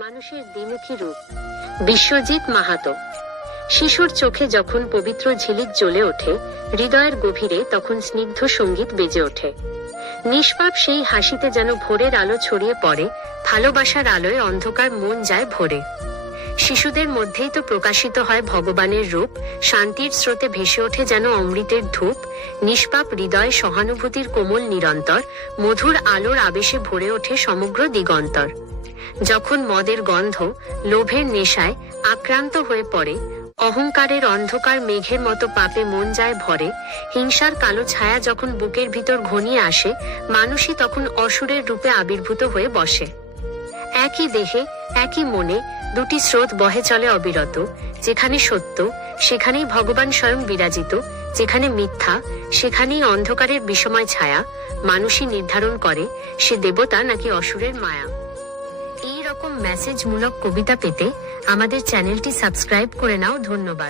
মানুষের দ্বিমুখী রূপ। বিশ্বজিৎ মাহাতো। শিশুর চোখে যখন পবিত্র ঝিলিক জ্বলে ওঠে, হৃদয়ের গভীরে তখন স্নিগ্ধ সঙ্গীত বেজে ওঠে। নিষ্পাপ সেই হাসিতে যেন ভোরের আলো ছড়িয়ে পড়ে, ভালোবাসার আলোয় অন্ধকার মন যায় ভরে। শিশুদের মধ্যেই তো প্রকাশিত হয় ভগবানের রূপ, শান্তির স্রোতে ভেসে ওঠে যেন অমৃতের ধূপ। নিষ্পাপ হৃদয় সহানুভূতির কোমল নিরন্তর, মধুর আলোর আবেশে ভরে ওঠে সমগ্র দিগন্তর। যখন মদের গন্ধ, লোভের নেশায় আক্রান্ত হয়ে পড়ে, অহংকারের অন্ধকার মেঘের মতো পাপে মন যায় ভরে, হিংসার কালো ছায়া যখন বুকের ভিতর ঘনিয়ে আসে, মানুষই তখন অসুরের রূপে আবির্ভূত হয়ে বসে। একই দেহে, একই মনে দুটি স্রোত বহে চলে অবিরত। যেখানে সত্য, সেখানেই ভগবান স্বয়ং বিরাজিত। যেখানে মিথ্যা, সেখানেই অন্ধকারের বিষময় ছায়া। মানুষই নির্ধারণ করে সে দেবতা নাকি অসুরের মায়া। এই রকম মেসেজমূলক কবিতা পেতে আমাদের চ্যানেলটি সাবস্ক্রাইব করে নাও। ধন্যবাদ।